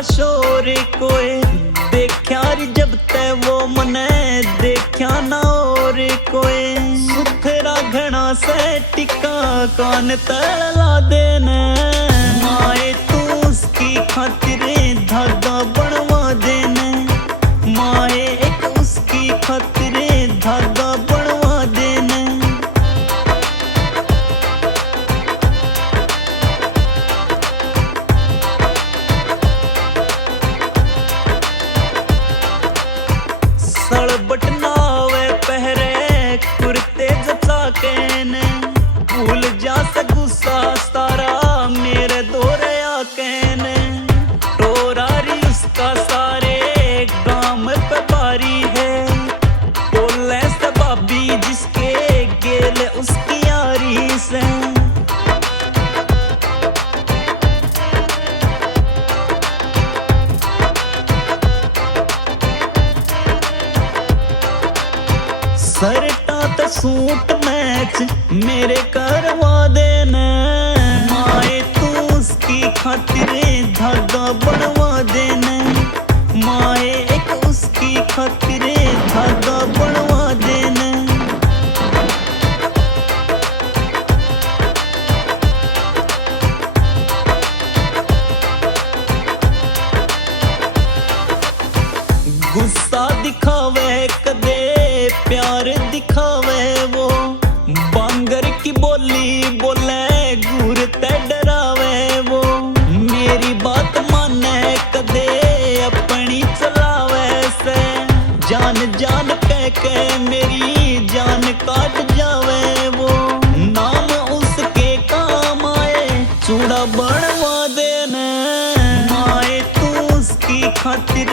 का शोर कोई देखा री जब ते वो मने देखा ना और कोई सुथरा घना से टिका कान तला देने माए तू उसकी खातिर धागा बनवा देने माए एक उसकी खातिर धागा बनवा देने सड़बट नावे पहरे कुर्ते जचा के ने भूल जा से गुस्सा सारा मेरे दोरे आके ने टोरारी उसका सारे गांव पे बारी है बोले से भाभी जिसके गेले उसकी यारी से सरटा तो सूट मैच मेरे करवा देना माए तू उसकी खातिर धागा बनवा देना माए एक उसकी खातिर धागा बनवा देना गुस्सा दिखावे कदे प्यार दिखावे वो बांगर की बोली बोले घूर ते डरावे वो मेरी बात माने कदे अपनी चलावे से जान जान कह के मेरी जान काट जावे वो नाम उसके काम आए चूड़ा बनवा देने माए तू उसकी खातिर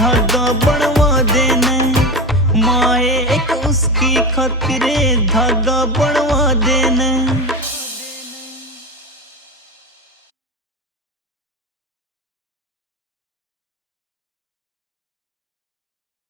धागा बनवा देने माए एक उसकी खातिर धागा बनवा देने।